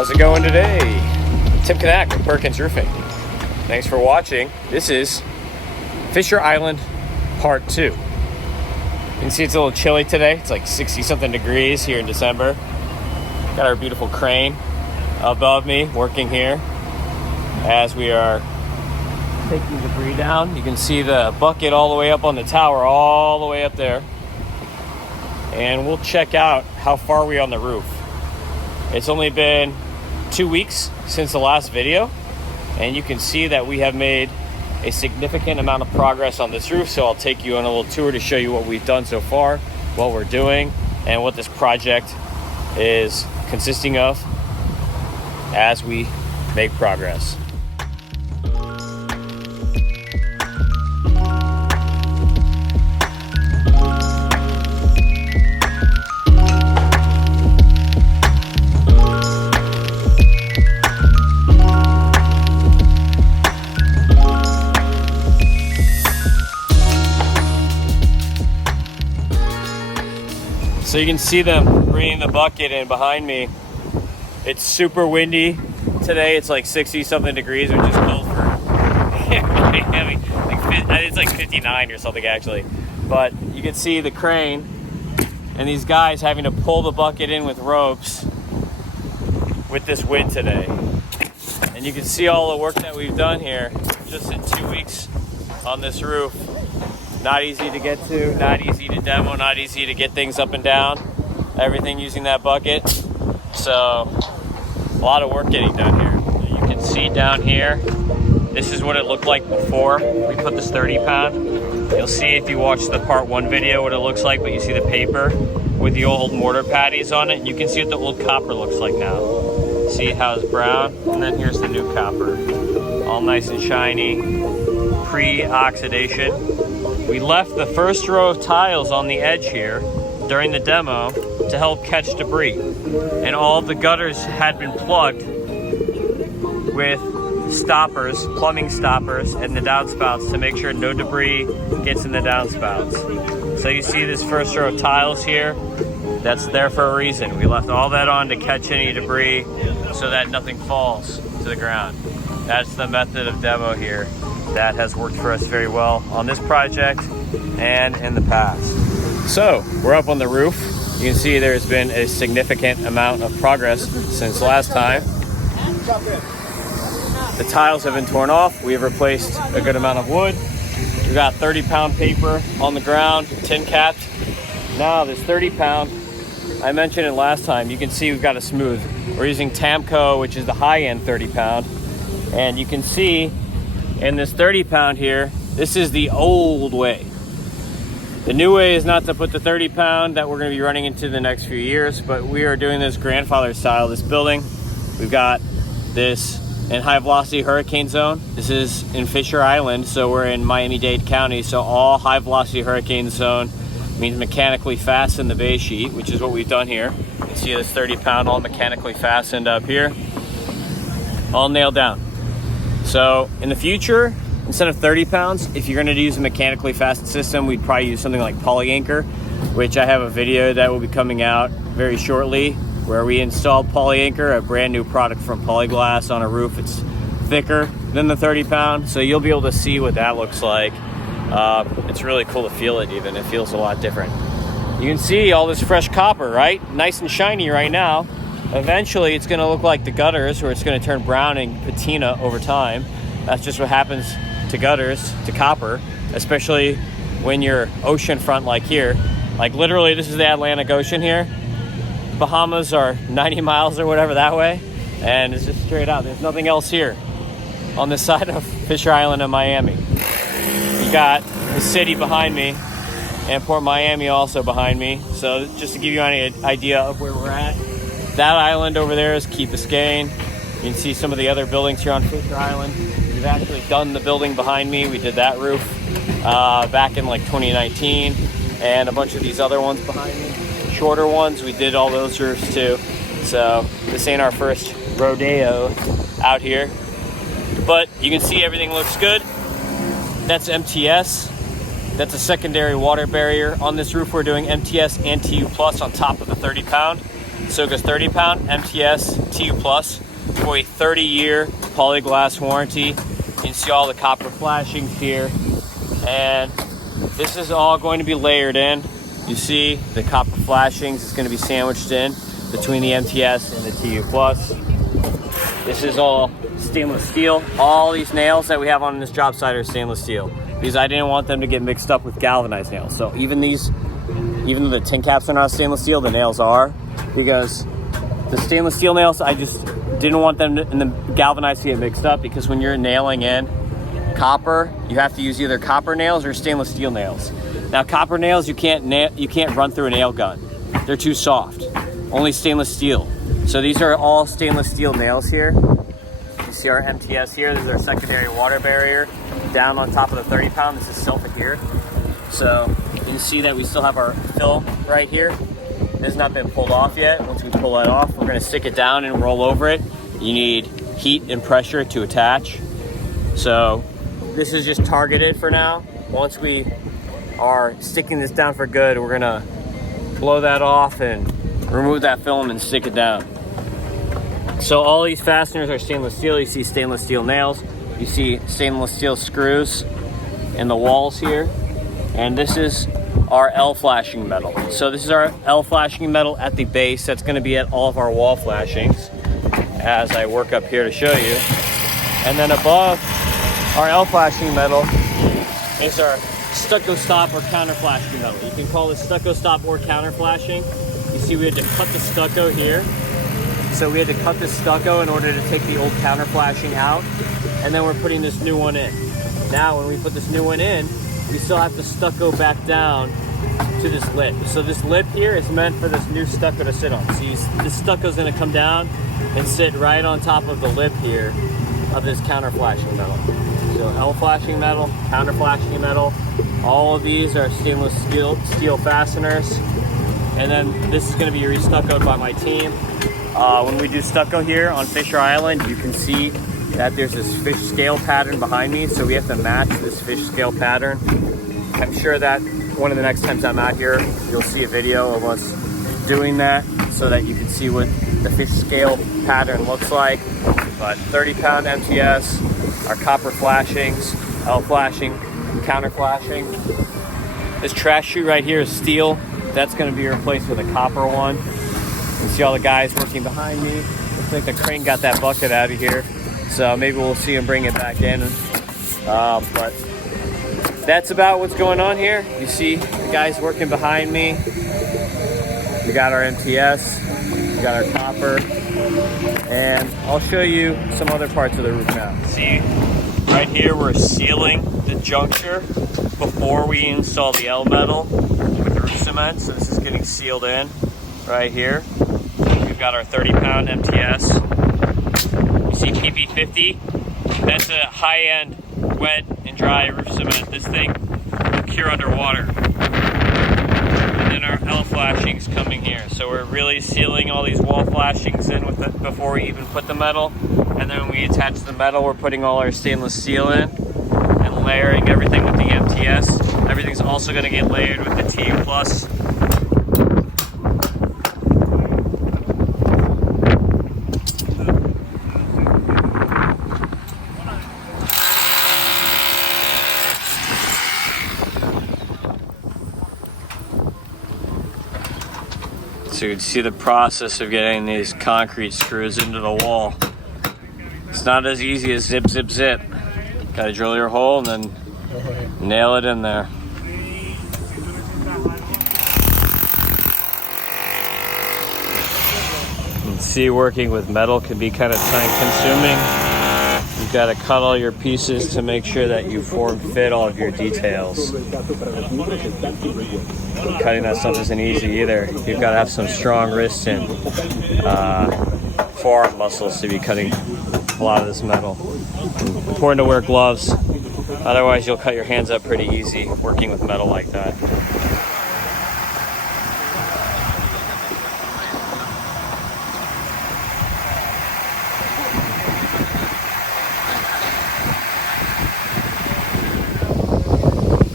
How's it going today? Tim Kanak with Perkins Roofing. Thanks for watching. This is Fisher Island Part 2. You can see it's a little chilly today. It's like 60 something degrees here in December. Got our beautiful crane above me working here as we are taking debris down. You can see the bucket all the way up on the tower, all the way up there. And we'll check out how far we are on the roof. It's only been 2 weeks since the last video, and you can see that we have made a significant amount of progress on this roof. So I'll take you on a little tour to show you what we've done so far, what we're doing, and what this project is consisting of as we make progress. So you can see them bringing the bucket in behind me. It's super windy today. It's like 60 something degrees, which is cold for Miami. It's like 59 or something actually. But you can see the crane and these guys having to pull the bucket in with ropes with this wind today. And you can see all the work that we've done here just in 2 weeks on this roof. Not easy to get to, not easy to demo, not easy to get things up and down. Everything using that bucket. So, a lot of work getting done here. You can see down here, this is what it looked like before we put this 30 pound. You'll see if you watch the part 1 video what it looks like, but you see the paper with the old mortar patties on it. You can see what the old copper looks like now. See how it's brown? And then here's the new copper. All nice and shiny, pre-oxidation. We left the first row of tiles on the edge here during the demo to help catch debris. And all of the gutters had been plugged with stoppers, plumbing stoppers, and the downspouts to make sure no debris gets in the downspouts. So you see this first row of tiles here, that's there for a reason. We left all that on to catch any debris so that nothing falls to the ground. That's the method of demo here. That has worked for us very well on this project and in the past. So we're up on the roof. You can see there's been a significant amount of progress since last time. The tiles have been torn off. We have replaced a good amount of wood. We've got 30 pound paper on the ground, tin capped. Now this 30 pound, I mentioned it last time, you can see we've got a smooth. We're using Tamco, which is the high end 30 pound. And you can see in this 30 pound here, this is the old way. The new way is not to put the 30 pound that we're going to be running into the next few years, but we are doing this grandfather style, this building. We've got this in high velocity hurricane zone. This is in Fisher Island, so we're in Miami-Dade County, so all high velocity hurricane zone means mechanically fasten the base sheet, which is what we've done here. You can see this 30 pound all mechanically fastened up here, all nailed down. So in the future, instead of 30 pounds, if you're going to use a mechanically fastened system, we'd probably use something like poly anchor, which I have a video that will be coming out very shortly where we installed poly anchor, a brand new product from Polyglass on a roof. It's thicker than the 30 pound, so you'll be able to see what that looks like. It's really cool to feel it even. It feels a lot different. You can see all this fresh copper, right? Nice and shiny right now. Eventually it's going to look like the gutters, where it's going to turn brown and patina over time. That's just what happens to gutters, to copper, especially when you're oceanfront like here. Like literally this is the Atlantic Ocean here. Bahamas are 90 miles or whatever that way, and it's just straight out. There's nothing else here on this side of Fisher Island and Miami. You got the city behind me and Port Miami also behind me. So just to give you any idea of where we're at, that island over there is Key Biscayne. You can see some of the other buildings here on Fisher Island. We've actually done the building behind me. We did that roof back in like 2019, and a bunch of these other ones behind me. Shorter ones, we did all those roofs too. So this ain't our first rodeo out here. But you can see everything looks good. That's MTS. That's a secondary water barrier. On this roof we're doing MTS and TU Plus on top of the 30 pound. So it goes 30 pound MTS TU Plus for a 30-year polyglass warranty. You can see all the copper flashings here. And this is all going to be layered in. You see the copper flashings is going to be sandwiched in between the MTS and the TU Plus. This is all stainless steel. All these nails that we have on this job site are stainless steel because I didn't want them to get mixed up with galvanized nails. So even though the tin caps are not stainless steel, the nails are, because the stainless steel nails, I just didn't want them and the galvanized to get mixed up, because when you're nailing in copper, you have to use either copper nails or stainless steel nails. Now copper nails, you can't run through a nail gun. They're too soft. Only stainless steel. So these are all stainless steel nails here. You see our MTS here. This is our secondary water barrier down on top of the 30 pound. This is silver here. So you can see that we still have our film right here. This has not been pulled off yet. Once we pull that off, we're gonna stick it down and roll over it. You need heat and pressure to attach. So this is just targeted for now. Once we are sticking this down for good, we're gonna blow that off and remove that film and stick it down. So all these fasteners are stainless steel. You see stainless steel nails. You see stainless steel screws in the walls here. And this is our L flashing metal. So this is our L flashing metal at the base. That's gonna be at all of our wall flashings as I work up here to show you. And then above our L flashing metal is our stucco stop or counter flashing metal. You can call this stucco stop or counter flashing. You see we had to cut the stucco here. So we had to cut this stucco in order to take the old counter flashing out. And then we're putting this new one in. Now when we put this new one in, we still have to stucco back down to this lip. So this lip here is meant for this new stucco to sit on. So this stucco is gonna come down and sit right on top of the lip here of this counter flashing metal. So L flashing metal, counter flashing metal, all of these are stainless steel fasteners. And then this is gonna be re-stuccoed by my team. When we do stucco here on Fisher Island, you can see that there's this fish scale pattern behind me, so we have to match this fish scale pattern. I'm sure that one of the next times I'm out here, you'll see a video of us doing that so that you can see what the fish scale pattern looks like. But 30 pound MTS, our copper flashings, L flashing, counter flashing. This trash chute right here is steel. That's gonna be replaced with a copper one. You see all the guys working behind me. Looks like the crane got that bucket out of here. So maybe we'll see him bring it back in. But that's about what's going on here. You see the guys working behind me. We got our MTS, we got our copper, and I'll show you some other parts of the roof now. See, right here we're sealing the juncture before we install the L metal with the roof cement. So this is getting sealed in right here. We've got our 30 pound MTS. You see PP50, that's a high-end wet and dry roof cement. This thing will cure underwater. And then our L flashings coming here. So we're really sealing all these wall flashings in with it before we even put the metal. And then when we attach the metal, we're putting all our stainless steel in and layering everything with the MTS. Everything's also gonna get layered with the TU Plus. So you can see the process of getting these concrete screws into the wall. It's not as easy as zip, zip, zip. Gotta drill your hole and then nail it in there. You can see working with metal can be kind of time consuming. You've got to cut all your pieces to make sure that you form fit all of your details. Cutting that stuff isn't easy either. You've got to have some strong wrists and forearm muscles to be cutting a lot of this metal. Important to wear gloves, otherwise you'll cut your hands up pretty easy working with metal like that.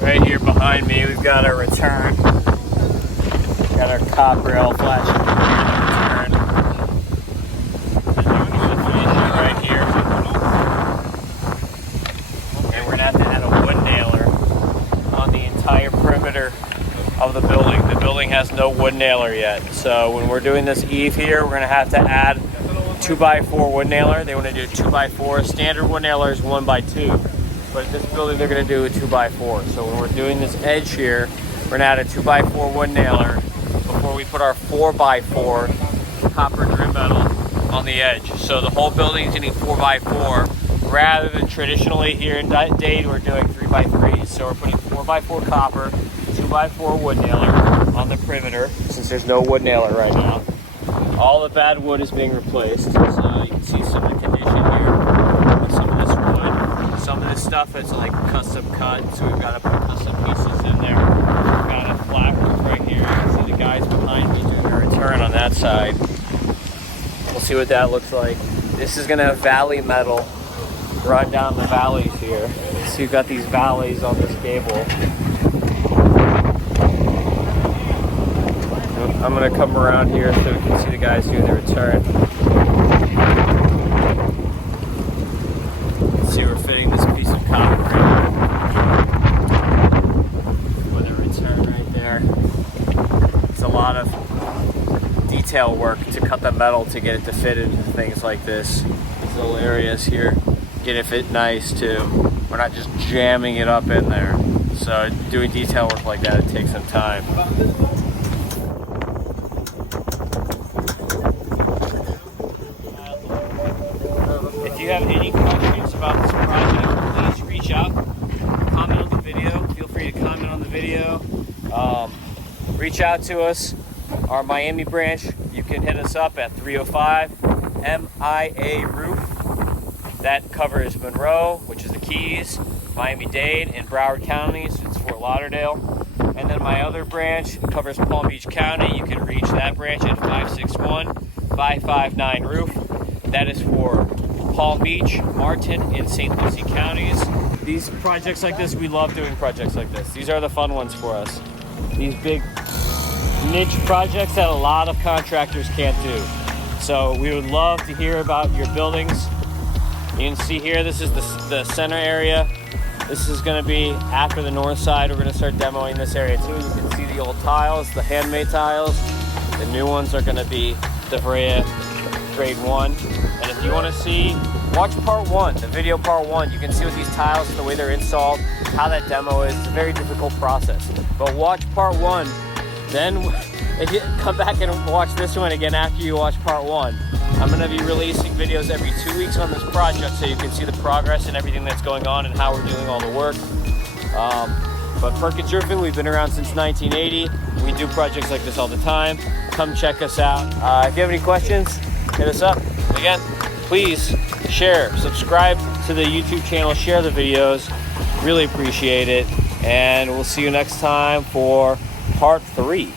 Right here behind me, we've got our return. Got our copper L flashing return. perimeter of the building. The building has no wood nailer yet. So when we're doing this eave here, we're gonna have to add 2x4 wood nailer. They want to do 2x4. Standard wood nailer is 1x2. But this building, they're gonna do a 2x4. So when we're doing this edge here, we're gonna add a 2x4 wood nailer before we put our 4x4 copper trim metal on the edge. So the whole building is getting 4x4 rather than traditionally here in Dade we're doing 3x3. So we're putting 4x4 copper, 2x4 wood nailer on the perimeter since there's no wood nailer right now. All the bad wood is being replaced. So you can see some of the condition here with some of this wood. Some of this stuff is like custom cut, so we've got to put custom pieces in there. We've got a flat roof right here. You can see the guys behind me doing a return on that side. We'll see what that looks like. This is gonna have valley metal run down the valleys here. So you've got these valleys on this cable. I'm gonna come around here so we can see the guys doing the return. Let's see, we're fitting this piece of copper right with a return right there. It's a lot of detail work to cut the metal to get it to fit into things like this. These little areas here, get it fit nice too. We're not just jamming it up in there. So doing detail work like that, it takes some time. If you have any questions about this project, please reach out. Comment on the video. Feel free to comment on the video. Reach out to us. Our Miami branch, you can hit us up at 305 MIA Roof. That covers Monroe, which is the Keys, Miami-Dade, and Broward counties. It's Fort Lauderdale. And then my other branch covers Palm Beach County. You can reach that branch at 561-559 Roof. That is for Palm Beach, Martin, and St. Lucie counties. These projects like this, we love doing projects like this. These are the fun ones for us. These big niche projects that a lot of contractors can't do. So we would love to hear about your buildings. You can see here, this is the center area. This is gonna be after the north side. We're gonna start demoing this area too. You can see the old tiles, the handmade tiles. The new ones are gonna be the Brea grade 1. And if you wanna see, watch part 1, the video part 1. You can see with these tiles, the way they're installed, how that demo is. It's a very difficult process. But watch part 1. Then if you come back and watch this one again after you watch part 1. I'm gonna be releasing videos every 2 weeks on this project so you can see the progress and everything that's going on and how we're doing all the work. But Perkins Roofing, we've been around since 1980. We do projects like this all the time. Come check us out. If you have any questions, hit us up. Again, please share, subscribe to the YouTube channel, share the videos. Really appreciate it. And we'll see you next time for part 3.